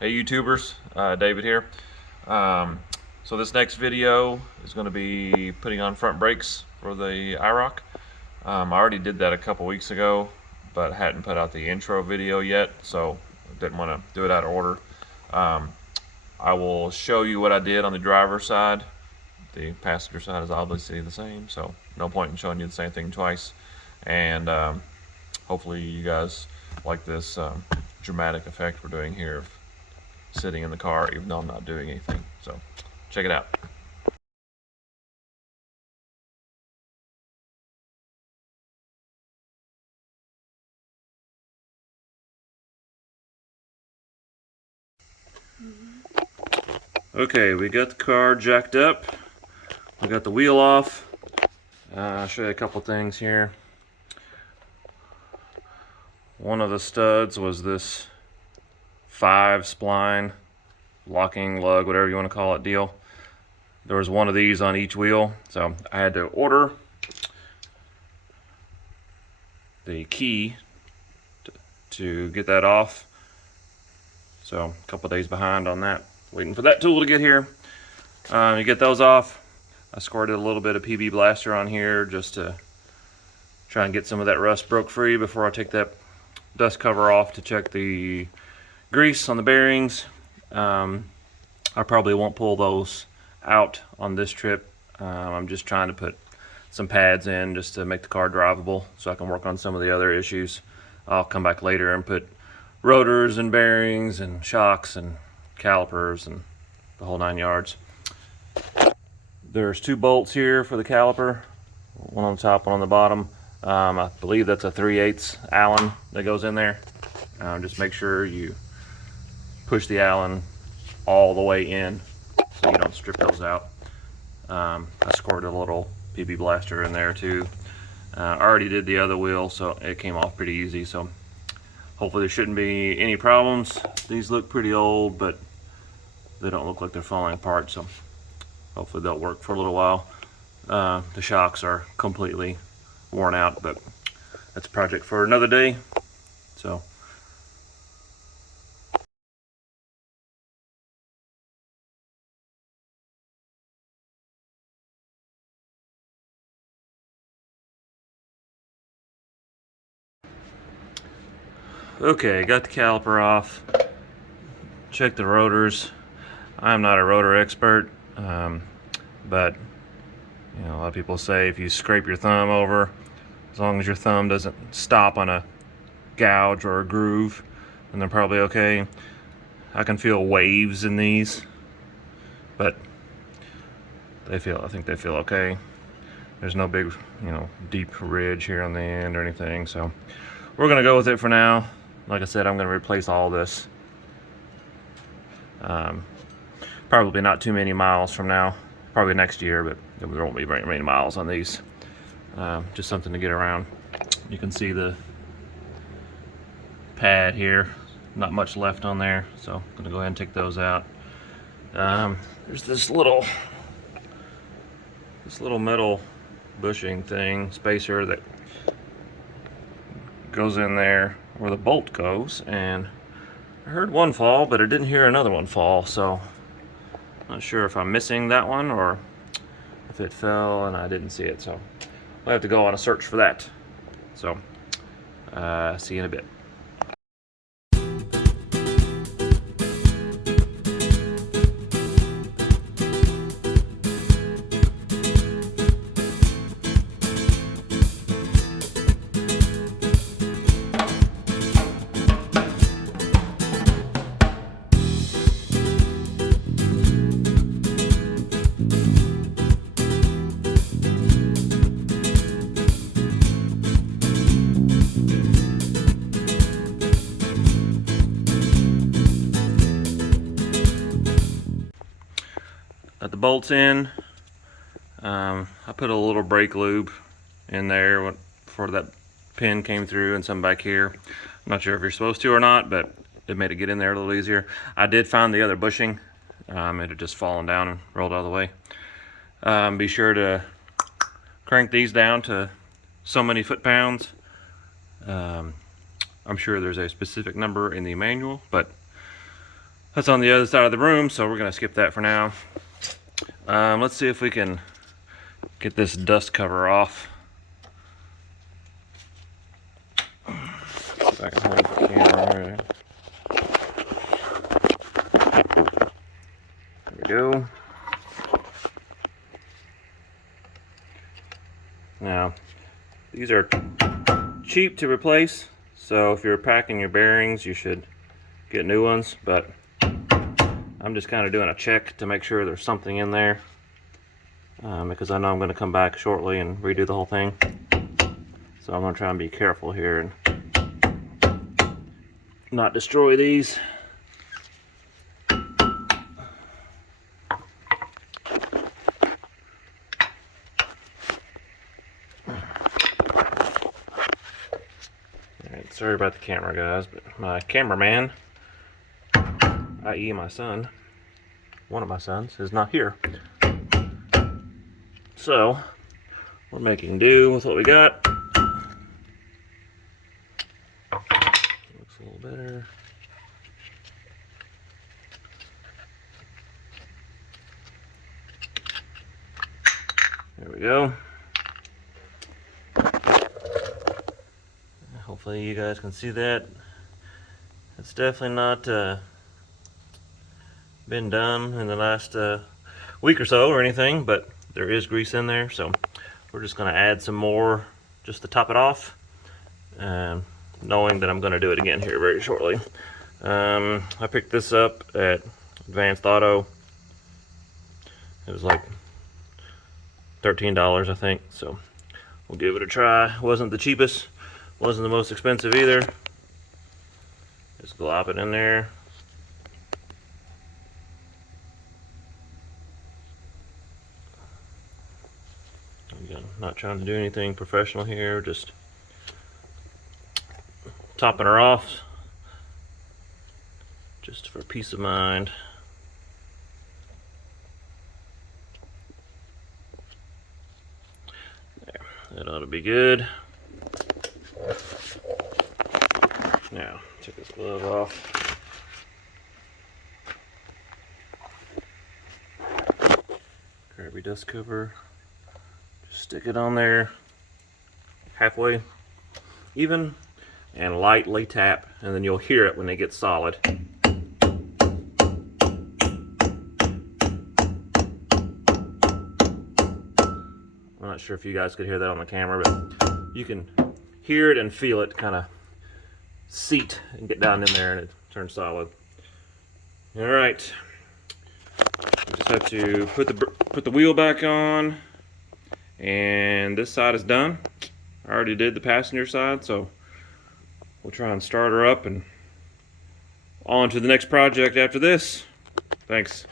Hey YouTubers, David here. So this next video is going to be putting on front brakes for the IROC. I already did that a couple weeks ago, but hadn't put out the intro video yet, so didn't want to do it out of order. I will show you what I did on the driver's side. The passenger side is obviously the same, so no point in showing you the same thing twice. And hopefully you guys like this dramatic effect we're doing here of sitting in the car even though I'm not doing anything. So check it out. Okay, we got the car jacked up. We got the wheel off. I'll show you a couple things here. One of the studs was this 5 spline locking lug, whatever you want to call it, deal. There was one of these on each wheel, so I had to order the key to get that off. So a couple days behind on that, waiting for that tool to get here. You get those off. I squirted a little bit of PB Blaster on here just to try and get some of that rust broke free before I take that dust cover off to check the grease on the bearings. I probably won't pull those out on this trip. I'm just trying to put some pads in just to make the car drivable so I can work on some of the other issues. I'll come back later and put rotors and bearings and shocks and calipers and the whole 9 yards. There's 2 bolts here for the caliper, one on the top, one on the bottom. I believe that's a 3/8 Allen that goes in there. Just make sure you push the Allen all the way in so you don't strip those out. I squirted a little PB Blaster in there too. I already did the other wheel, so it came off pretty easy, so hopefully there shouldn't be any problems. These look pretty old, but they don't look like they're falling apart, so hopefully they'll work for a little while. The shocks are completely worn out, but that's a project for another day. So okay, got the caliper off. Check the rotors. I'm not a rotor expert, but you know, a lot of people say if you scrape your thumb over, as long as your thumb doesn't stop on a gouge or a groove, then they're probably okay. I can feel waves in these, but I think they feel okay. There's no big, deep ridge here on the end or anything, so we're gonna go with it for now. Like I said, I'm gonna replace all this. Probably not too many miles from now, probably next year, but there won't be very many miles on these. Just something to get around. You can see the pad here, not much left on there, so I'm gonna go ahead and take those out. There's this little metal bushing thing, spacer, that goes in there where the bolt goes, and I heard one fall, but I didn't hear another one fall, so not sure if I'm missing that one or if it fell and I didn't see it, so we'll have to go on a search for that. So see you in a bit. Got the bolts in. I put a little brake lube in there before that pin came through, and some back here. I'm not sure if you're supposed to or not, but it made it get in there a little easier. I did find the other bushing. It had just fallen down and rolled out of the way. Be sure to crank these down to so many foot-pounds. I'm sure there's a specific number in the manual, but That's on the other side of the room, so we're gonna skip that for now. Let's see if we can get this dust cover off. If I can hold the camera. There we go. Now, these are cheap to replace, so if you're packing your bearings, you should get new ones, but I'm just kind of doing a check to make sure there's something in there, because I know I'm going to come back shortly and redo the whole thing. So I'm going to try and be careful here and not destroy these. Alright, sorry about the camera, guys, but my cameraman, i.e. my son, one of my sons, is not here. So, we're making do with what we got. Looks a little better. There we go. Hopefully you guys can see that. It's definitely not been done in the last week or so or anything, but there is grease in there, so we're just going to add some more just to top it off, knowing that I'm going to do it again here very shortly. I picked this up at Advanced Auto. It was like $13, I think, so we'll give it a try. Wasn't the cheapest, wasn't the most expensive either. Just glop it in there. Again, not trying to do anything professional here, just topping her off just for peace of mind. There, that ought to be good. Now, take this glove off. Grab your dust cover. Just stick it on there halfway even and lightly tap, and then you'll hear it when it gets solid. I'm not sure if you guys could hear that on the camera, but you can hear it and feel it kind of seat and get down in there, and it turns solid. All right, you just have to put the wheel back on, and this side is done. I already did the passenger side, so we'll try and start her up and on to the next project after this. Thanks.